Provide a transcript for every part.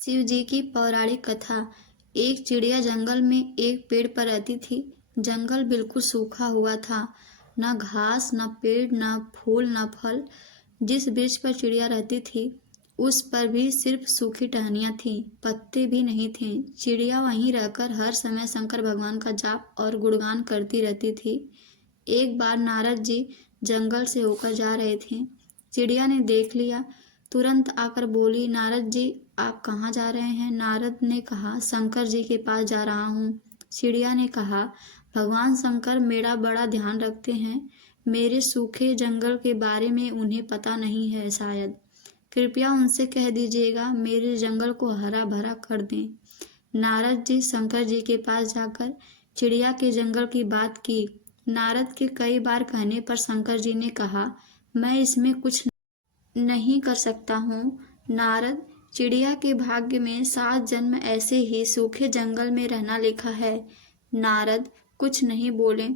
शिव जी की पौराणिक कथा। एक चिड़िया जंगल में एक पेड़ पर रहती थी। जंगल बिल्कुल सूखा हुआ था, न घास न पेड़ न फूल न फल। जिस वृक्ष पर चिड़िया रहती थी उस पर भी सिर्फ सूखी टहनियाँ थीं, पत्ते भी नहीं थे। चिड़िया वहीं रहकर हर समय शंकर भगवान का जाप और गुणगान करती रहती थी। एक बार नारद जी जंगल से होकर जा रहे थे। चिड़िया ने देख लिया, तुरंत आकर बोली, नारद जी आप कहाँ जा रहे हैं? नारद ने कहा, शंकर जी के पास जा रहा हूँ। चिड़िया ने कहा, भगवान शंकर मेरा बड़ा ध्यान रखते हैं, मेरे सूखे जंगल के बारे में उन्हें पता नहीं है शायद। कृपया उनसे कह दीजिएगा मेरे जंगल को हरा भरा कर दें। नारद जी शंकर जी के पास जाकर चिड़िया के जंगल की बात की। नारद के कई बार कहने पर शंकर जी ने कहा, मैं इसमें कुछ नहीं कर सकता हूँ। नारद, चिड़िया के भाग्य में 7 जन्म ऐसे ही सूखे जंगल में रहना लिखा है। नारद कुछ नहीं बोले।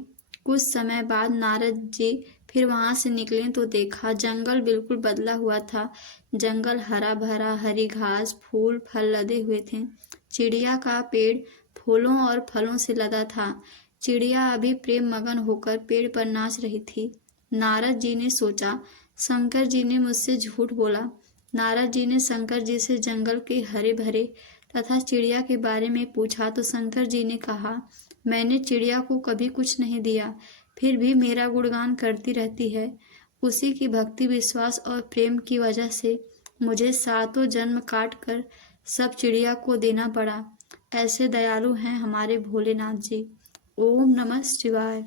कुछ समय बाद नारद जी फिर वहां से निकले तो देखा जंगल बिल्कुल बदला हुआ था। जंगल हरा भरा, हरी घास, फूल फल लदे हुए थे। चिड़िया का पेड़ फूलों और फलों से लदा था। चिड़िया अभी प्रेम मगन होकर पेड़ पर नाच रही थी। नारद जी ने सोचा, शंकर जी ने मुझसे झूठ बोला। नारद जी ने शंकर जी से जंगल के हरे भरे तथा चिड़िया के बारे में पूछा तो शंकर जी ने कहा, मैंने चिड़िया को कभी कुछ नहीं दिया, फिर भी मेरा गुणगान करती रहती है। उसी की भक्ति, विश्वास और प्रेम की वजह से मुझे 7 जन्म काट कर सब चिड़िया को देना पड़ा। ऐसे दयालु हैं हमारे भोलेनाथ जी। ओम नमः शिवाय।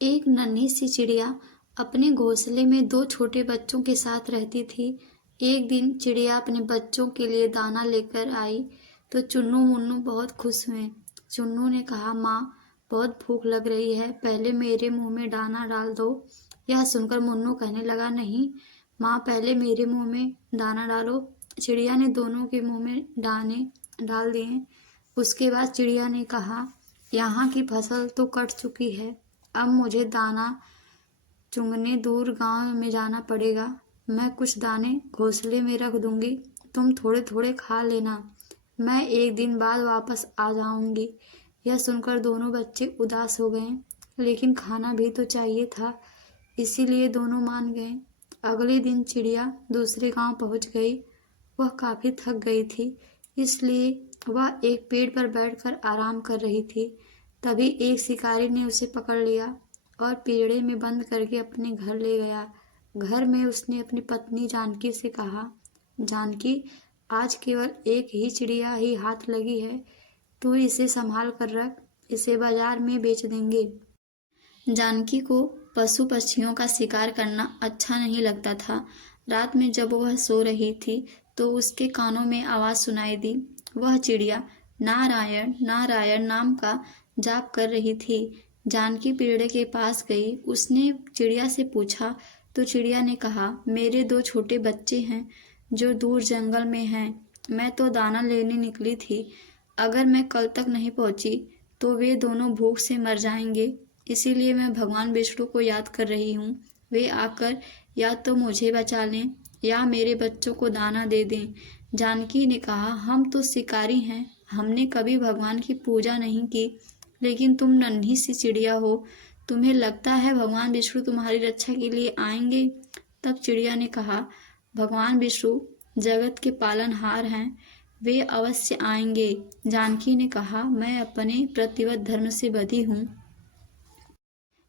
एक नन्ही सी चिड़िया अपने घोंसले में 2 छोटे बच्चों के साथ रहती थी। एक दिन चिड़िया अपने बच्चों के लिए दाना लेकर आई तो चुन्नू मुन्नू बहुत खुश हुए। चुन्नू ने कहा, माँ बहुत भूख लग रही है, पहले मेरे मुंह में दाना डाल दो। यह सुनकर मुन्नू कहने लगा, नहीं माँ, पहले मेरे मुंह में दाना डालो। चिड़िया ने दोनों के मुंह में दाने डाल दिए। उसके बाद चिड़िया ने कहा, यहाँ की फसल तो कट चुकी है, अब मुझे दाना चुगने दूर गांव में जाना पड़ेगा। मैं कुछ दाने घोंसले में रख दूंगी, तुम थोड़े थोड़े खा लेना, मैं एक दिन बाद वापस आ जाऊंगी। यह सुनकर दोनों बच्चे उदास हो गए, लेकिन खाना भी तो चाहिए था, इसीलिए दोनों मान गए। अगले दिन चिड़िया दूसरे गांव पहुंच गई। वह काफी थक गई थी, इसलिए वह एक पेड़ पर बैठकर आराम कर रही थी। तभी एक शिकारी ने उसे पकड़ लिया और पिंजड़े में बंद करके अपने घर ले गया। घर में उसने अपनी पत्नी जानकी से कहा, जानकी, आज केवल एक ही चिड़िया ही हाथ लगी है, तू इसे संभाल कर रख, इसे बाजार में बेच देंगे। जानकी को पशु पक्षियों का शिकार करना अच्छा नहीं लगता था। रात में जब वह सो रही थी तो उसके कानों में आवाज सुनाई दी। वह चिड़िया नारायण नारायण नाम का जाप कर रही थी। जानकी पिंजड़े के पास गई। उसने चिड़िया से पूछा तो चिड़िया ने कहा, मेरे 2 छोटे बच्चे हैं जो दूर जंगल में हैं, मैं तो दाना लेने निकली थी, अगर मैं कल तक नहीं पहुंची तो वे दोनों भूख से मर जाएंगे, इसीलिए मैं भगवान विष्णु को याद कर रही हूँ। वे आकर या तो मुझे बचा लें या मेरे बच्चों को दाना दे दें। जानकी ने कहा, हम तो शिकारी हैं, हमने कभी भगवान की पूजा नहीं की, लेकिन तुम नन्ही सी चिड़िया हो, तुम्हें लगता है भगवान विष्णु तुम्हारी रक्षा के लिए आएंगे? तब चिड़िया ने कहा, भगवान विष्णु जगत के पालनहार हैं, वे अवश्य आएंगे। जानकी ने कहा, मैं अपने प्रतिबद्ध धर्म से बंधी हूँ,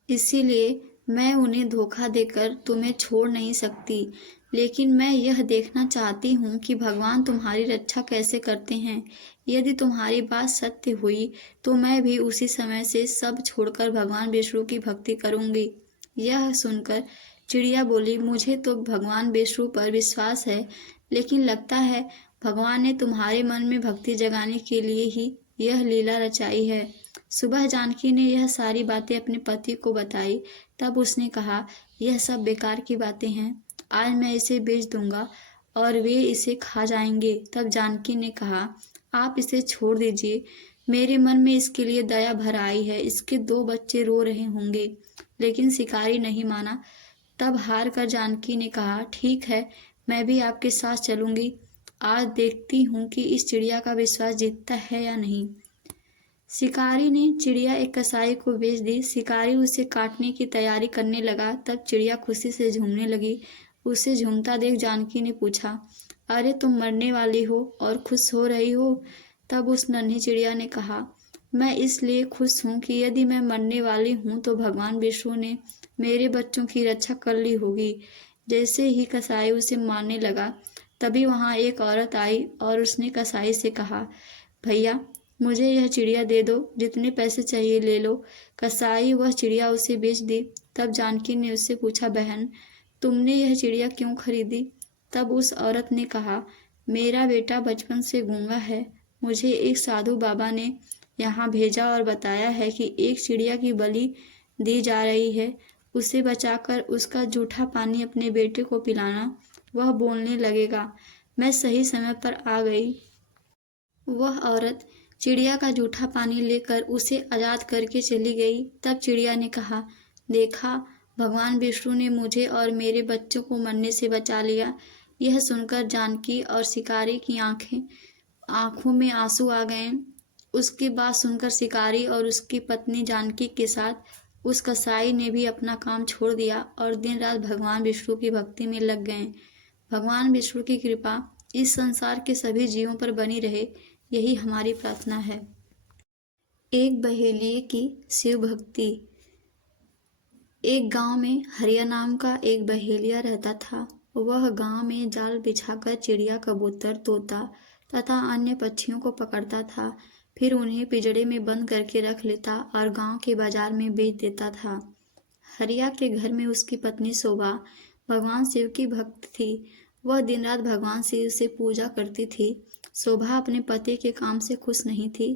इसीलिए मैं उन्हें धोखा देकर तुम्हें छोड़ नहीं सकती, लेकिन मैं यह देखना चाहती हूँ कि भगवान तुम्हारी रक्षा कैसे करते हैं। यदि तुम्हारी बात सत्य हुई तो मैं भी उसी समय से सब छोड़कर भगवान विष्णु की भक्ति करूँगी। यह सुनकर चिड़िया बोली, मुझे तो भगवान विष्णु पर विश्वास है, लेकिन लगता है भगवान ने तुम्हारे मन में भक्ति जगाने के लिए ही यह लीला रचाई है। सुबह जानकी ने यह सारी बातें अपने पति को बताई। तब उसने कहा, यह सब बेकार की बातें हैं, आज मैं इसे बेच दूंगा और वे इसे खा जाएंगे। तब जानकी ने कहा, आप इसे छोड़ दीजिए, मेरे मन में इसके लिए दया भर आई है, इसके 2 बच्चे रो रहे होंगे। लेकिन शिकारी नहीं माना। तब हार कर जानकी ने कहा, ठीक है, मैं भी आपके साथ चलूंगी। आज देखती हूँ कि इस चिड़िया का विश्वास जीतता है या नहीं। शिकारी ने चिड़िया एक कसाई को बेच दी। शिकारी उसे काटने की तैयारी करने लगा, तब चिड़िया खुशी से झूमने लगी। उसे झूमता देख जानकी ने पूछा, अरे तुम मरने वाली हो और खुश हो रही हो? तब उस नन्ही चिड़िया ने कहा, मैं इसलिए खुश हूँ कि यदि मैं मरने वाली हूँ तो भगवान विष्णु ने मेरे बच्चों की रक्षा कर ली होगी। जैसे ही कसाई उसे मारने लगा, तभी वहाँ एक औरत आई और उसने कसाई से कहा, भैया मुझे यह चिड़िया दे दो, जितने पैसे चाहिए ले लो। कसाई वह चिड़िया उसे बेच दी। तब जानकी ने उससे पूछा, बहन तुमने यह चिड़िया क्यों खरीदी? तब उस औरत ने कहा, मेरा बेटा बचपन से गूंगा है। मुझे एक साधु बाबा ने यहाँ भेजा और बताया है कि एक चिड़िया की बलि दी जा रही है। उसे बचाकर उसका जूठा पानी अपने बेटे को पिलाना, वह बोलने लगेगा। मैं सही समय पर आ गई। वह औरत चिड़िया का जूठा पानी लेकर उसे आज़ाद करके चली गई। तब चिड़िया ने कहा, देखा, भगवान विष्णु ने मुझे और मेरे बच्चों को मरने से बचा लिया। यह सुनकर जानकी और शिकारी की आंखों में आंसू आ गए। उसकी बात सुनकर शिकारी और उसकी पत्नी जानकी के साथ उस कसाई ने भी अपना काम छोड़ दिया और दिन रात भगवान विष्णु की भक्ति में लग गए। भगवान विष्णु की कृपा इस संसार के सभी जीवों पर बनी रहे, यही हमारी प्रार्थना है। एक बहेलिए की शिव भक्ति। एक गांव में हरिया नाम का एक बहेलिया रहता था। वह गांव में जाल बिछाकर चिड़िया, कबूतर, तोता तथा अन्य पक्षियों को पकड़ता था। फिर उन्हें पिंजड़े में बंद करके रख लेता और गांव के बाजार में बेच देता था। हरिया के घर में उसकी पत्नी शोभा भगवान शिव की भक्त थी। वह दिन रात भगवान शिव से पूजा करती थी। शोभा अपने पति के काम से खुश नहीं थी।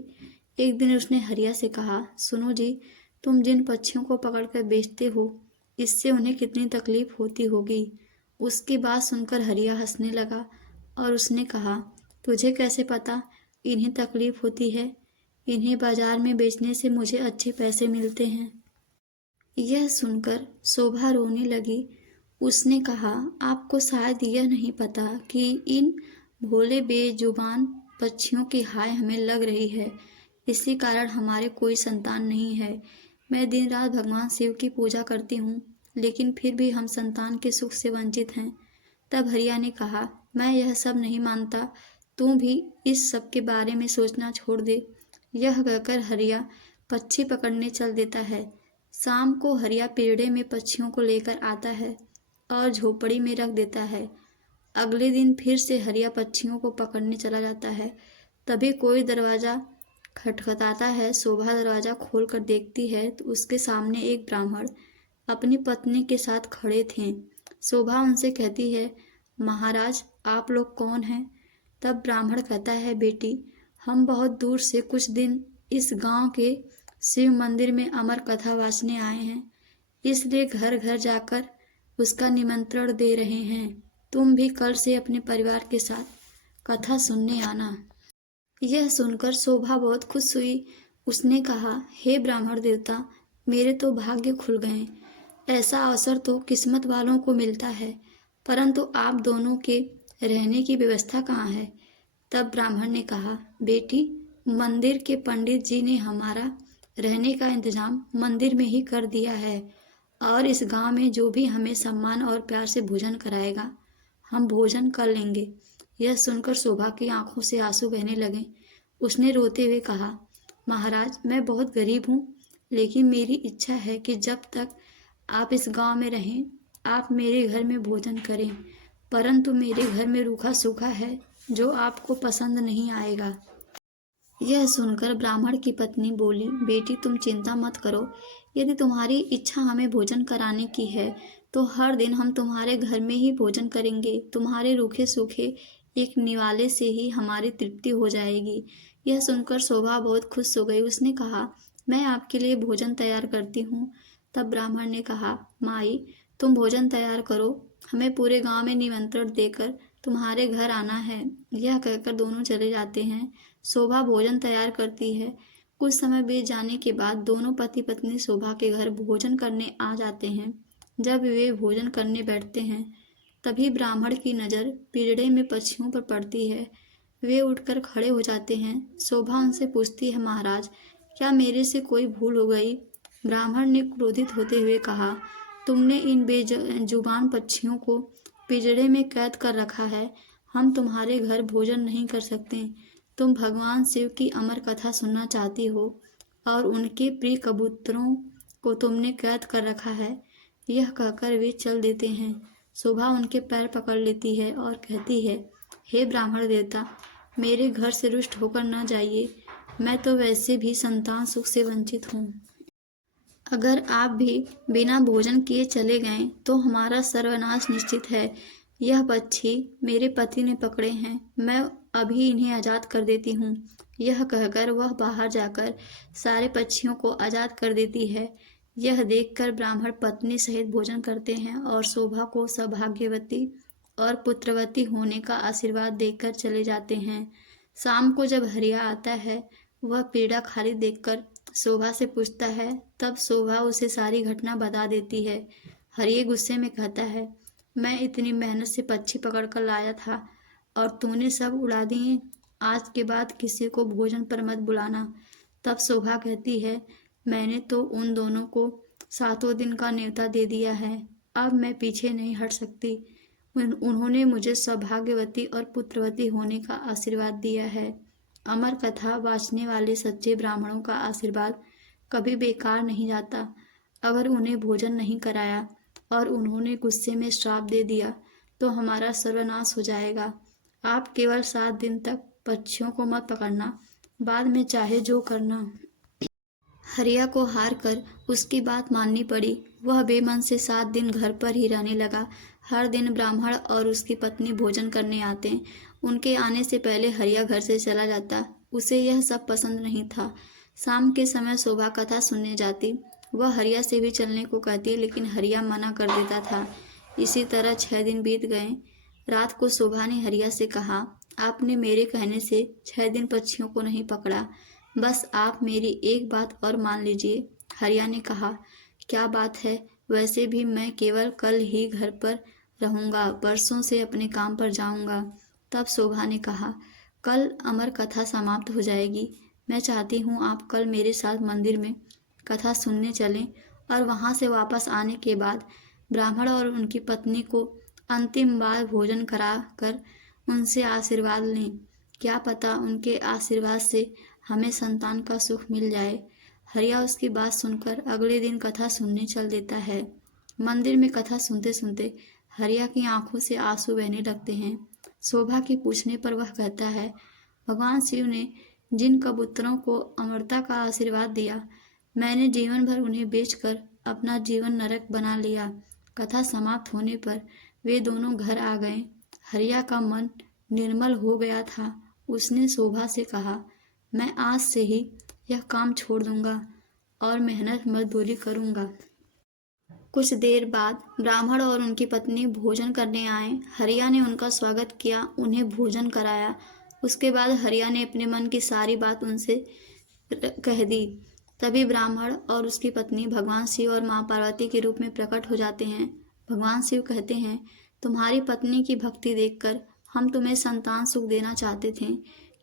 एक दिन उसने हरिया से कहा, सुनो जी, तुम जिन पक्षियों को पकड़कर बेचते हो, इससे उन्हें कितनी तकलीफ होती होगी। उसकी बात सुनकर हरिया हंसने लगा और उसने कहा, तुझे कैसे पता इन्हें तकलीफ होती है? इन्हें बाजार में बेचने से मुझे अच्छे पैसे मिलते हैं। यह सुनकर शोभा रोने लगी। उसने कहा, आपको शायद यह नहीं पता कि इन भोले बेजुबान पक्षियों की हाय हमें लग रही है। इसी कारण हमारे कोई संतान नहीं है। मैं दिन रात भगवान शिव की पूजा करती हूँ, लेकिन फिर भी हम संतान के सुख से वंचित हैं। तब हरिया ने कहा, मैं यह सब नहीं मानता, तू भी इस सब के बारे में सोचना छोड़ दे। यह कहकर हरिया पक्षी पकड़ने चल देता है। शाम को हरिया पेड़े में पक्षियों को लेकर आता है और झोपड़ी में रख देता है। अगले दिन फिर से हरिया पक्षियों को पकड़ने चला जाता है। तभी कोई दरवाज़ा खटखटाता है। शोभा दरवाज़ा खोलकर देखती है तो उसके सामने एक ब्राह्मण अपनी पत्नी के साथ खड़े थे। शोभा उनसे कहती है, महाराज आप लोग कौन हैं? तब ब्राह्मण कहता है, बेटी हम बहुत दूर से कुछ दिन इस गांव के शिव मंदिर में अमर कथा वाचने आए हैं, इसलिए घर घर जाकर उसका निमंत्रण दे रहे हैं। तुम भी कल से अपने परिवार के साथ कथा सुनने आना। यह सुनकर शोभा बहुत खुश हुई। उसने कहा, हे ब्राह्मण देवता, मेरे तो भाग्य खुल गए। ऐसा अवसर तो किस्मत वालों को मिलता है, परंतु आप दोनों के रहने की व्यवस्था कहाँ है? तब ब्राह्मण ने कहा, बेटी मंदिर के पंडित जी ने हमारा रहने का इंतजाम मंदिर में ही कर दिया है और इस गांव में जो भी हमें सम्मान और प्यार से भोजन कराएगा, हम भोजन कर लेंगे। यह सुनकर शोभा की आंखों से आंसू बहने लगे। उसने रोते हुए कहा, महाराज मैं बहुत गरीब हूँ, लेकिन मेरी इच्छा है कि जब तक आप इस गांव में रहें, आप मेरे घर में भोजन करें, परंतु मेरे घर में रूखा सूखा है जो आपको पसंद नहीं आएगा। यह सुनकर ब्राह्मण की पत्नी बोली, बेटी तुम चिंता मत करो, यदि तुम्हारी इच्छा हमें भोजन कराने की है तो हर दिन हम तुम्हारे घर में ही भोजन करेंगे। तुम्हारे रूखे सूखे एक निवाले से ही हमारी तृप्ति हो जाएगी। यह सुनकर शोभा बहुत खुश हो गई। उसने कहा, मैं आपके लिए भोजन तैयार करती हूँ। तब ब्राह्मण ने कहा, माई तुम भोजन तैयार करो, हमें पूरे गांव में निमंत्रण देकर तुम्हारे घर आना है। यह कहकर दोनों चले जाते हैं। शोभा भोजन तैयार करती है। कुछ समय बीत जाने के बाद दोनों पति पत्नी शोभा के घर भोजन करने आ जाते हैं। जब वे भोजन करने बैठते हैं तभी ब्राह्मण की नज़र पिंजड़े में पक्षियों पर पड़ती है। वे उठकर खड़े हो जाते हैं। शोभा उनसे पूछती है, महाराज, क्या मेरे से कोई भूल हो गई? ब्राह्मण ने क्रोधित होते हुए कहा, तुमने इन बेजुबान पक्षियों को पिंजड़े में कैद कर रखा है। हम तुम्हारे घर भोजन नहीं कर सकते। तुम भगवान शिव की अमर कथा सुनना चाहती हो और उनके प्रिय कबूतरों को तुमने कैद कर रखा है। यह कहकर वे चल देते हैं। शोभा उनके पैर पकड़ लेती है और कहती है, हे ब्राह्मण देवता, मेरे घर से रुष्ट होकर न जाइए। मैं तो वैसे भी संतान सुख से वंचित हूँ। अगर आप भी बिना भोजन किए चले गए तो हमारा सर्वनाश निश्चित है। यह पक्षी मेरे पति ने पकड़े हैं, मैं अभी इन्हें आज़ाद कर देती हूँ। यह कहकर वह बाहर जाकर सारे पक्षियों को आज़ाद कर देती है। यह देखकर ब्राह्मण पत्नी सहित भोजन करते हैं और शोभा को सौभाग्यवती और पुत्रवती होने का आशीर्वाद देकर चले जाते हैं। शाम को जब हरिया आता है, वह पीड़ा खाली देखकर शोभा से पूछता है। तब शोभा उसे सारी घटना बता देती है। हरिये गुस्से में कहता है, मैं इतनी मेहनत से पक्षी पकड़ कर लाया था और तूने सब उड़ा दिए। आज के बाद किसी को भोजन पर मत बुलाना। तब शोभा कहती है, मैंने तो उन दोनों को 7 दिन का न्योता दे दिया है। अब मैं पीछे नहीं हट सकती। उन्होंने मुझे सौभाग्यवती और पुत्रवती होने का आशीर्वाद दिया है। अमर कथा वाचने वाले सच्चे ब्राह्मणों का आशीर्वाद कभी बेकार नहीं जाता। अगर उन्हें भोजन नहीं कराया और उन्होंने गुस्से में श्राप दे दिया तो हमारा सर्वनाश हो जाएगा। आप केवल 7 दिन तक पक्षियों को मत पकड़ना, बाद में चाहे जो करना। हरिया को हार कर उसकी बात माननी पड़ी। वह बेमन से 7 दिन घर पर ही रहने लगा। हर दिन ब्राह्मण और उसकी पत्नी भोजन करने आते। उनके आने से पहले हरिया घर से चला जाता। उसे यह सब पसंद नहीं था। शाम के समय शोभा कथा सुनने जाती। वह हरिया से भी चलने को कहती, लेकिन हरिया मना कर देता था। इसी तरह 6 दिन बीत गए। रात को शोभा ने हरिया से कहा, आपने मेरे कहने से 6 दिन पक्षियों को नहीं पकड़ा, बस आप मेरी एक बात और मान लीजिए। हरिया ने कहा, क्या बात है? वैसे भी मैं केवल कल ही घर पर रहूँगा, परसों से अपने काम पर जाऊँगा। तब शोभा ने कहा, कल अमर कथा समाप्त हो जाएगी। मैं चाहती हूँ आप कल मेरे साथ मंदिर में कथा सुनने चलें और वहाँ से वापस आने के बाद ब्राह्मण और उनकी पत्नी को अंतिम बार भोजन करा कर उनसे आशीर्वाद लें। क्या पता उनके आशीर्वाद से हमें संतान का सुख मिल जाए। हरिया उसकी बात सुनकर अगले दिन कथा सुनने चल देता है। मंदिर में कथा सुनते सुनते हरिया की आंखों से आंसू बहने लगते हैं। शोभा के पूछने पर वह कहता है, भगवान शिव ने जिन कबूतरों को अमरता का आशीर्वाद दिया, मैंने जीवन भर उन्हें बेचकर अपना जीवन नरक बना लिया। कथा समाप्त होने पर वे दोनों घर आ गए। हरिया का मन निर्मल हो गया था। उसने शोभा से कहा, मैं आज से ही यह काम छोड़ दूंगा और मेहनत मजदूरी करूंगा। कुछ देर बाद ब्राह्मण और उनकी पत्नी भोजन करने आए। हरिया ने उनका स्वागत किया, उन्हें भोजन कराया। उसके बाद हरिया ने अपने मन की सारी बात उनसे कह दी। तभी ब्राह्मण और उसकी पत्नी भगवान शिव और माँ पार्वती के रूप में प्रकट हो जाते हैं। भगवान शिव कहते हैं, तुम्हारी पत्नी की भक्ति देखकर हम तुम्हें संतान सुख देना चाहते थे,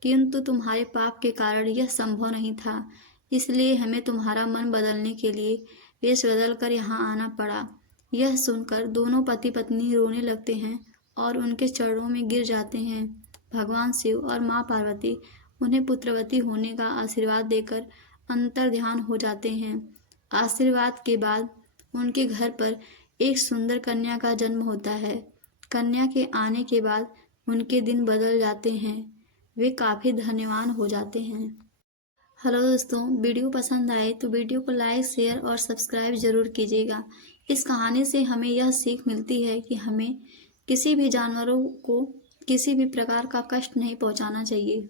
किंतु तुम्हारे पाप के कारण यह संभव नहीं था। इसलिए हमें तुम्हारा मन बदलने के लिए वेश बदल कर यहाँ आना पड़ा। यह सुनकर दोनों पति पत्नी रोने लगते हैं और उनके चरणों में गिर जाते हैं। भगवान शिव और माँ पार्वती उन्हें पुत्रवती होने का आशीर्वाद देकर अंतर ध्यान हो जाते हैं। आशीर्वाद के बाद उनके घर पर एक सुंदर कन्या का जन्म होता है। कन्या के आने के बाद उनके दिन बदल जाते हैं। वे काफ़ी धन्यवान हो जाते हैं। हेलो दोस्तों, वीडियो पसंद आए तो वीडियो को लाइक, शेयर और सब्सक्राइब ज़रूर कीजिएगा। इस कहानी से हमें यह सीख मिलती है कि हमें किसी भी जानवरों को किसी भी प्रकार का कष्ट नहीं पहुंचाना चाहिए।